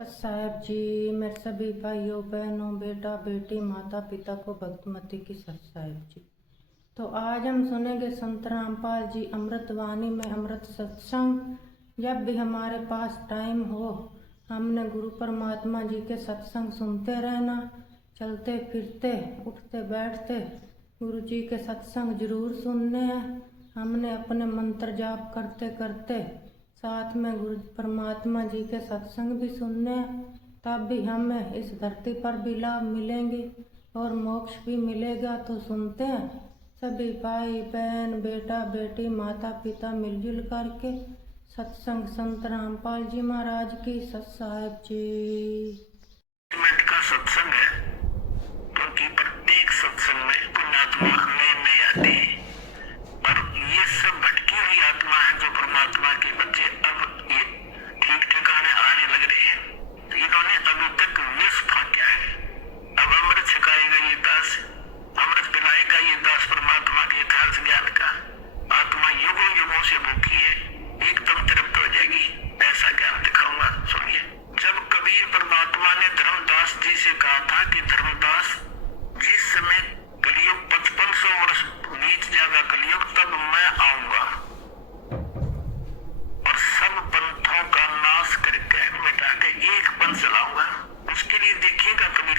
साहब जी, मेरे सभी भाइयों बहनों बेटा बेटी माता पिता को भक्तमती की सत साहेब जी। तो आज हम सुनेंगे संत रामपाल जी अमृतवाणी में अमृत सत्संग। जब भी हमारे पास टाइम हो हमने गुरु परमात्मा जी के सत्संग सुनते रहना। चलते फिरते उठते बैठते गुरु जी के सत्संग जरूर सुनने हैं। हमने अपने मंत्र जाप करते करते साथ में गुरु परमात्मा जी के सत्संग भी सुनने हैं। तब भी हमें इस धरती पर भी लाभ मिलेंगे और मोक्ष भी मिलेगा। तो सुनते हैं सभी भाई बहन बेटा बेटी माता पिता मिलजुल करके सत्संग संत रामपाल जी महाराज की सत साहेब जी। का सत्संग है, क्योंकि प्रत्येक सत्संग में पुण्यात्मा नए नए आते हैं और ये सब भटकी हुई आत्मा है जो परमात्मा के बच्चे अब ये ठीक ठिकाने आने लग रहे हैं। इन्होंने अभी तक विष फाँका है, अब अमृत छिकाएगा ये दास, अमृत पिलाएगा ये दास परमात्मा के यथार्थ ज्ञान का। आत्मा युगों युगों से भूखी है, एकदम तृप्त हो जाएगी। ऐसा ज्ञान दिखाऊंगा, सुनिए। जब कबीर परमात्मा ने धर्मदास जी से कहा था कि धर्मदास जिस समय कलयुग 5500 वर्ष बीत जाएगा कलयुग, तब मैं आऊंगा और सब पंथों का नाश करके मिटा के एक पंथ चलाऊंगा। उसके लिए देखिएगा कबीर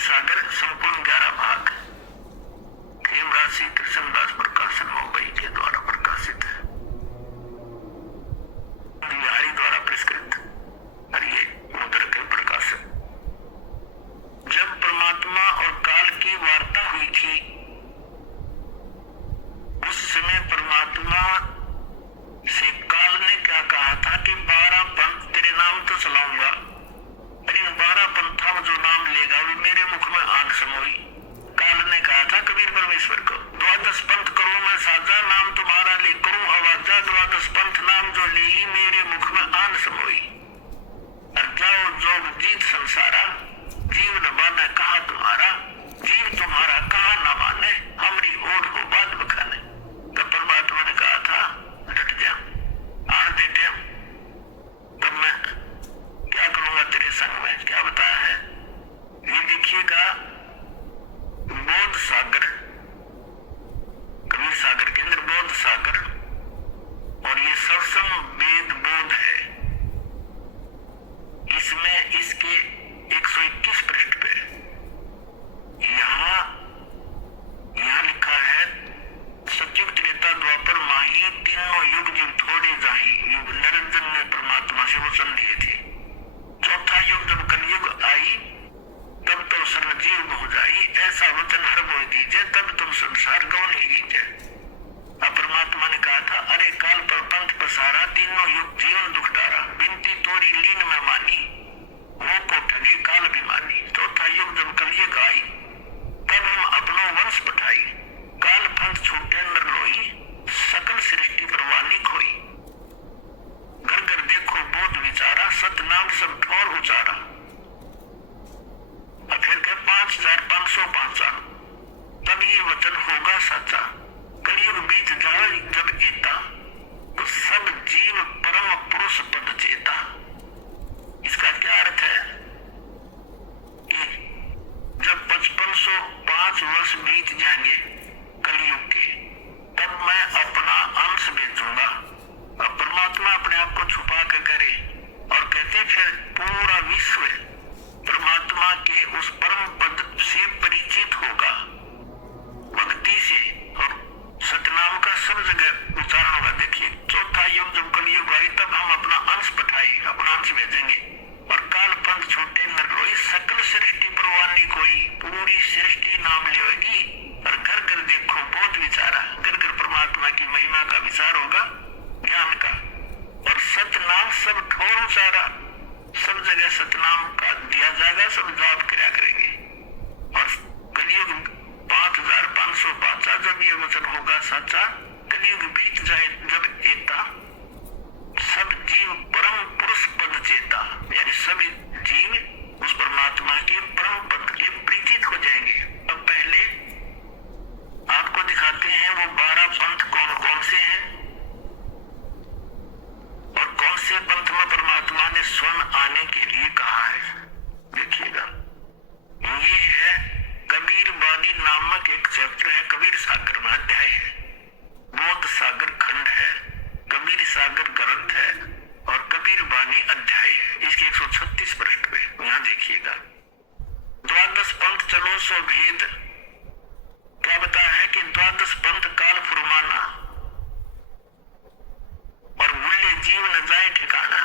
सागर संपूर्ण 11 भाग हेमराज श्री कृष्णदास प्रकाशन मुंबई के द्वारा प्रकाशित है, बिहारी द्वारा पुरस्कृत और ये मुद्रक के प्रकाशन। जब परमात्मा और काल की वार्ता हुई थी उस समय परमात्मा से काल ने क्या कहा था कि 12 पंथ तेरे नाम तो चलाऊंगा, और इन 12 पंथों में जो नाम लेगा वो मेरे मुख में आग समोई। काल ने कहा था कबीर परमेश्वर को, 12 पंथ करूं मैं साजा, नाम तुम्हारा ले करूं आवाजा, 12 पंथ नाम जो ले ही मेरे मुख में आन समोई। और जाओ जोग जीत संसारा, जीव न माने कहा तुम्हारा, जीव तुम्हारा कहा न माने, हमरी ओढ़ हो बात बखाने। तो परमात्मा ने कहा था डट जा, आन दे टाइम, तब मैं क्या करूंगा तेरे संग में। क्या बताया है ये देखिएगा। बोध सागर, कबीर सागर के अंदर बोध सागर, और ये सत्संग वेद बोध है। इसमें इसके 121 पृष्ठ पे यहाँ लिखा है, सतयुग त्रेता द्वापर माही, तीनों युग जीव थोड़े जाही, युग निरंजन ने परमात्मा से वचन लिए थे। चौथा युग जब कलयुग आई तब तो सर्वजीव हो जाई, ऐसा वचन हर बोल दीजिए, तब तुम संसार गौन ही कीजिए। अब परमात्मा ने कहा था, अरे काल पर पंथ पसारा, तीनों युग जीवन दुख डारा, बिनती तोरी लीन में मानी, वो को ठगी काल भी मानी। चौथा युग जब कलयुग आई तब हम अपनो वंश पठाई, काल पंथ छूटे नर लोई, सकल सृष्टि परवानी खोई। घर घर देखो बोध विचारा, सत नाम सब ठोर उचारा। और फिर के 5505 तब ये वचन होगा सच्चा, कलयुग बीत जाए जब एता, तो सब जीव परम पुरुष पद चेता। इसका क्या अर्थ है कि जब 5505 वर्ष बीत जाएंगे कलयुग के, तब मैं अपना अंश भेजूंगा। और परमात्मा अपने आप को छुपा के करे और कहते फिर पूरा विश्व परमात्मा के उस परम पद से परिचित होगा भक्ति से, और सतनाम का सब जगह उच्चारण होगा। देखिए, चौथा युग जब कलयुग आई तब हम अपना अंश पठाए, अपना अंश भेजेंगे। और काल पंथ छूटे नर लोई, सकल सृष्टि परवानी कोई, पूरी सृष्टि नाम लेगी। और घर घर देखो बोध विचारा, घर घर परमात्मा की महिमा का विचार होगा, ज्ञान का। और सतनाम सब ठोर उचारा, सब जगह सतनाम का दिया जाएगा, सब जाप किया करेंगे। और कलयुग 5505 जब ये वचन होगा सच्चा, कलयुग बीत जाए जब एता, सब जीव परम पुरुष पद चेता, यानी सभी जीव उस परमात्मा के परम पद के परिचित हो जाएंगे। अब पहले आपको दिखाते हैं वो 12 पंथ कौन कौन से हैं और कौन से पंथ में परमात्मा ने स्वयं पाने के लिए कहा है। देखिएगा, ये है कबीर वाणी नामक एक चैप्टर है, कबीर सागर में अध्याय है, बोध सागर खंड है, कबीर सागर ग्रंथ है और कबीर वाणी अध्याय है। इसके 136 पृष्ठ पे यहाँ देखिएगा, द्वादश पंथ चलो सो भेद। क्या बताया है कि द्वादश पंथ काल फुरमाना और मूल्य जीव न जाए ठिकाना।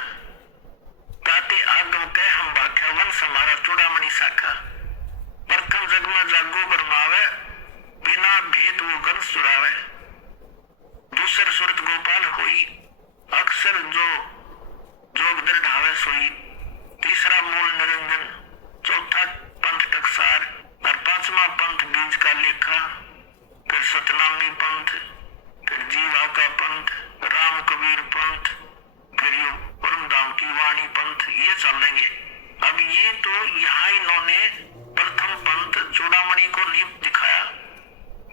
ताते आगम कह हम व्याख्या वंश हमारा चूड़ामणि शाखा। प्रथम जग में जागो बरमावे, बिना भेद वो गंध सुरावे। दूसर सुरत गोपाल होई, अक्सर जो जोग दर ढावे सोई। तीसरा मूल निरंजन, चौथा पंथ टकसार और पांचवा पंथ बीज का लेखा। फिर सतनामी पंथ, फिर जीवा का पंथ, राम कबीर पंथ, फिर ये परमधाम की वाणी पंथ, ये चलेंगे। अब ये तो यहाँ इन्होंने प्रथम पंथ चूड़ामणि को नहीं दिखाया,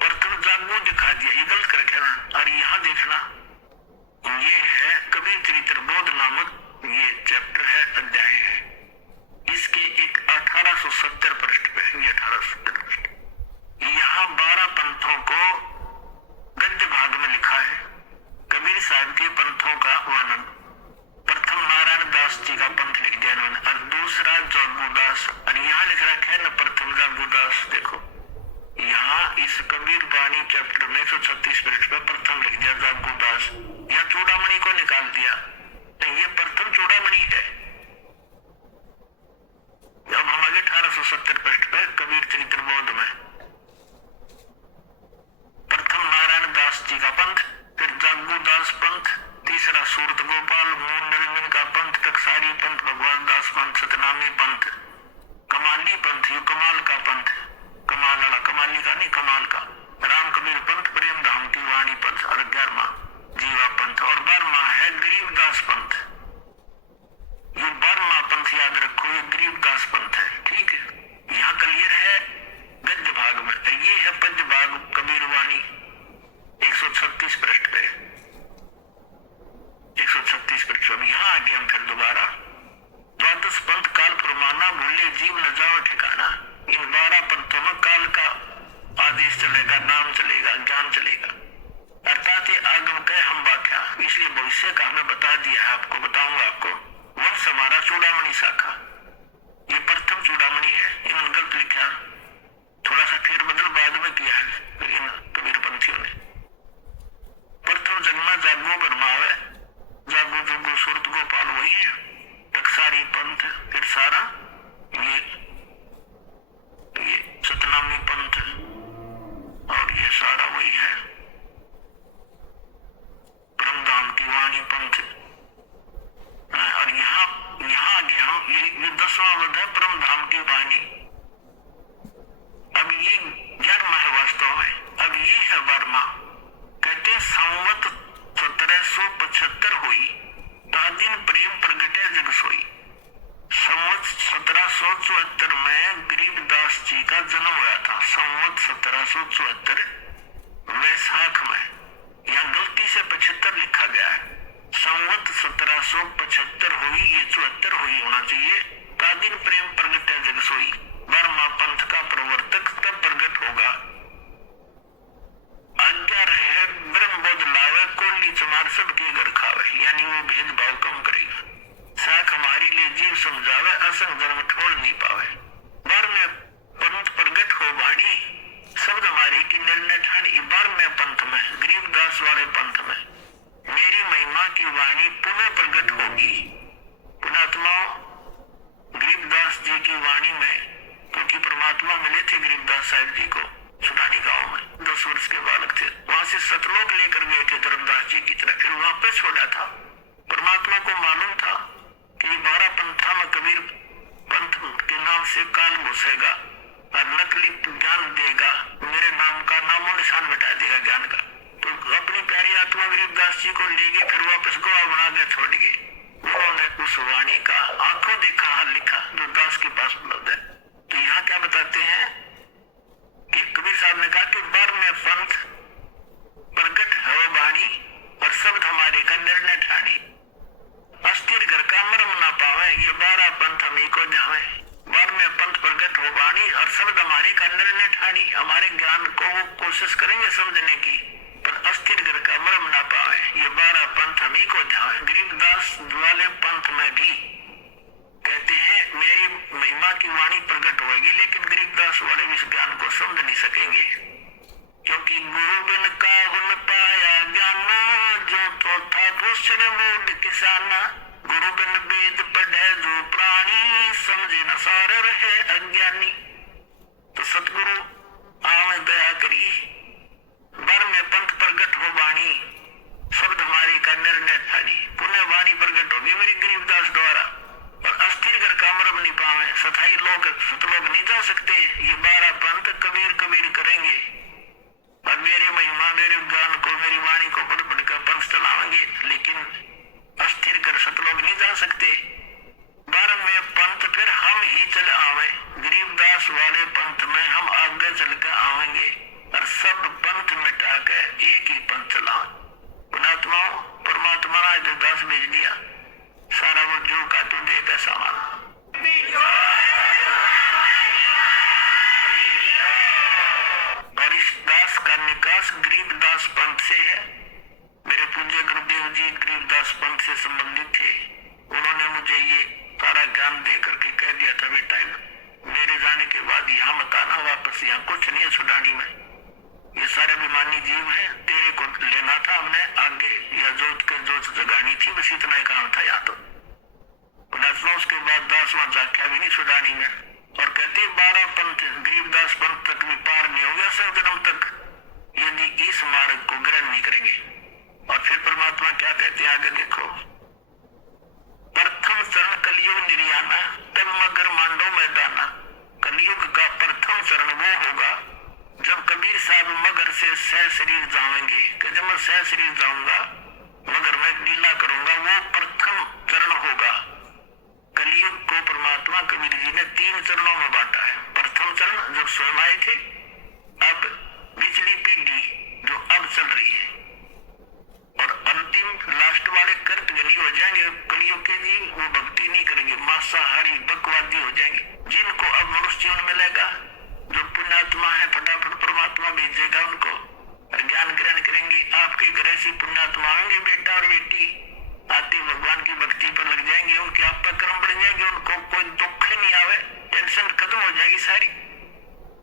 प्रथम जागो दिखा दिया, ये गलत करके ना। और यहाँ देखना, ये है कबीर चरित्र बोध नामक ये चैप्टर है, अध्याय है। इसके एक 1870 पृष्ठ पे, ये 1870 पृष्ठ, यहाँ 12 पंथों को गद्य भाग में लिखा है। कबीर साहब के पंथों का वर्णन, प्रथम नारायण दास जी का पंथ लिख दिया इन्होंने, और दूसरा जागूदास, और यहाँ लिख रखा है न प्रथम जागूदास। देखो यहाँ इस कबीर वाणी चैप्टर में 136 पृष्ठ पे प्रथम लिख दिया जागूदास, यहाँ चूड़ामणि को निकाल दिया, तो ये प्रथम चूड़ामणि है। अब हम आगे 1870 पृष्ठ पे कबीर चरित्र बोध में, प्रथम नारायण दास जी का पंथ, फिर जागूदास पंथ, तीसरा सूरत गोपाल मूल निरंजन का पंथ, टकसारी पंथ, भगवान दास पंथ, सतनामी पंथ, कमाली पंथ, यू कमाल का पंथ, कमाल वाला, कमाली का नहीं कमाल का, राम कबीर पंथ, प्रेम धाम की वाणी पंथ, और 11वां जीवा पंथ, और 12वां है गरीबदास पंथ। ये 12वां पंथ याद रखो, ये गरीबदास पंथ है, ठीक है। यहाँ क्लियर है गद्य भाग में, ये है पद्य भाग कबीर वाणी 136 पृष्ठ पे, 136 पृष्ठ। अब यहाँ आगे हम फिर दोबारा, द्वादश पंथ काल फुरमाना, भूले जीव न जाओ ठिकाना। इन 12 पंथों में काल का आदेश चलेगा, नाम चलेगा, ज्ञान चलेगा, अर्थात ये आगम कह हम व्याख्या, इसलिए भविष्य का हमें बता दिया है, आपको बताऊंगा आपको। वंश हमारा चूड़ामणि शाखा, ये प्रथम चूड़ामणि है, इन्होंने गलत लिखा, थोड़ा सा फेरबदल बाद में किया है इन कबीर पंथियों ने। प्रथम जन्मा जागो बरमावे, जागो जोगो सूरत गोपाल वही है, टकसारी पंथ, फिर सारा ये सतनामी पंथ, और ये सारा वही है परमधाम की वाणी पंथ। और यहाँ आगे हम ये 10वां वध है परमधाम की वाणी। अब ये 11वां है वास्तव में, अब ये है 12वां। कहते संवत 1775 हुई, तादिन प्रेम प्रगटे जग सोई। संवत 1774 में गरीबदास जी का जन्म हुआ था, संवत 1774 वैशाख में, यहाँ गलती से 75 लिखा गया है, संवत 1775 हुई, ये 74 हुई होना चाहिए। तादिन प्रेम प्रगटे जग सोई, 12वां पंथ का प्रवर्तक तब प्रगट होगा। आज्ञा रहे ब्रह्म बोध लावे, कोली चमार सबके घर खावे, यानी वो भेदभाव कम करेगा। साख हमारी ले जीव समझावे, असंग जन्म ठोड़ नहीं पावे। 12वें पंथ प्रगट हो वाणी, शब्द हमारे की निर्णय ठानी। 12वें पंथ में, गरीबदास वाले पंथ में, मेरी महिमा की वाणी पुनः प्रगट होगी। पुणात्मा गरीबदास जी की वाणी में, क्योंकि परमात्मा मिले थे गरीबदास साहिब जी को सुनानी गांव में, 10 वर्ष के बालक थे, वहां से सतलोक लेकर गए थे धर्मदास जी की तरफ, फिर वापस छोड़ा था। परमात्मा को मालूम था कि 12 पंथा में कबीर पंथ के नाम से काल घुसेगा और नकली ज्ञान देगा, मेरे नाम का नामो निशान मिटा देगा ज्ञान का। तो अपनी प्यारी आत्मा गरीबदास जी को ले गए, फिर वापस गोवा बना के छोड़ गए। उन्होंने उस वाणी का आंखों देखा हाल लिखा, जो दास के पास उपलब्ध है। तो यहाँ क्या बताते हैं कि कबीर साहब ने कहा कि 12वें पंथ प्रगट है वाणी और शब्द हमारे का निर्णय ठानी। अस्थिर घर का मरम ना पावे, ये 12 पंथ हमी को जावे। वर में पंथ प्रकट हो वाणी, हर शब्द हमारे कंडर ने ठानी। हमारे ज्ञान को वो कोशिश करेंगे समझने की, पर अस्थिर घर का मरम ना पावे, ये 12 पंथ हमी को जावे। गरीबदास वाले पंथ में भी कहते हैं मेरी महिमा की वाणी प्रकट होगी, लेकिन गरीबदास वाले इस ज्ञान को समझ नहीं सकेंगे, क्योंकि गुरु बिन का गुण पाया ज्ञाना, जो तो था दूसरे मूड किसाना। गुरु बिन वेद पढ़े जो प्राणी, समझे न सारे रहे अज्ञानी। तो सतगुरु आवे दया करी, बर में पंथ प्रकट हो वाणी, शब्द हमारी का निर्णय थारी। पुण्य वाणी प्रकट होगी मेरी गरीबदास द्वारा, और अस्थिर घर का मरम नहीं पावे, सथाई लोग सतलोक नहीं जा सकते। ये 12 पंथ कबीर कबीर करेंगे, और मेरे महिमा मेरे ज्ञान को मेरी वाणी को पढ़ पढ़ कर पंथ चलावेंगे, लेकिन अस्थिर कर सतलोक नहीं जा सकते। 12 में पंथ फिर हम ही चल आवे, गरीबदास वाले पंथ में हम आगे चल कर आवेंगे, और सब पंथ मिटा कर एक ही पंथ चलाओ। पुणात्माओं, परमात्मा ने जो दास भेज दिया, सारा वो जो का तू दे पैसा माना। और इस दास का निकास गरीबदास पंथ से है। मेरे पूज्य गुरुदेव जी गरीबदास पंथ से संबंधित थे। उन्होंने मुझे ये सारा ज्ञान दे करके कह दिया था, बेटा मेरे जाने के बाद यहाँ मत आना वापस, यहाँ कुछ नहीं है सुडानी में, ये सारे अभिमानी जीव हैं, तेरे को लेना था हमने आगे, या जोत के जोत जगानी थी, बस इतना ही काम था। यहाँ तो उसके बाद 10वां जाख्या भी नहीं सुडानी में, और कहते 12 पंथ गरीबदास पंथ तक भी पार नहीं हो गया सब जन्म तक, यदि इस मार्ग को ग्रहण नहीं करेंगे। और फिर परमात्मा क्या कहते हैं आगे देखो, प्रथम चरण कलयुग निर्याना, तब मगर मांडो मैदाना। कलयुग का प्रथम चरण वो होगा जब कबीर साहब मगर से सह शरीर जाएंगे, कि जब मैं सह शरीर जाऊंगा मगर मैं लीला करूंगा, वो प्रथम चरण होगा। कलयुग को परमात्मा कबीर जी ने 3 चरणों में बांटा है। प्रथम चरण जब स्वयं आए थे, अब पिछली पीढ़ी जो अब चल रही है, और अंतिम लास्ट वाले कर्तगनी हो जाएंगे कलयुग के जी, वो भक्ति नहीं करेंगे, मांसाहारी बकवादी हो जाएंगे। जिनको अब मनुष्य जीवन मिलेगा, जो पुण्यात्मा है फटाफट परमात्मा भेजेगा उनको, ज्ञान ग्रहण करेंगे। आपके घर ऐसी पुण्यात्मा आएंगे, बेटा और बेटी आते भगवान की भक्ति पर लग जाएंगे, उनके आप पर कर्म बढ़ जाएंगे, उनको कोई दुख नहीं आवे, टेंशन खत्म हो जाएगी सारी।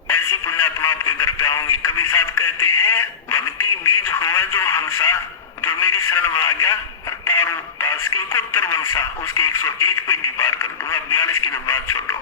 ऐसी पुण्यात्मा आपके घर पे आऊंगी। कभी साथ कहते हैं भक्ति बीज होवे जो हंसा, जो मेरी शरण में आ गया तारू पास के उत्तर वंशा, उसके 101 पे पार कर दूंगा। 42 की बात छोड़ो,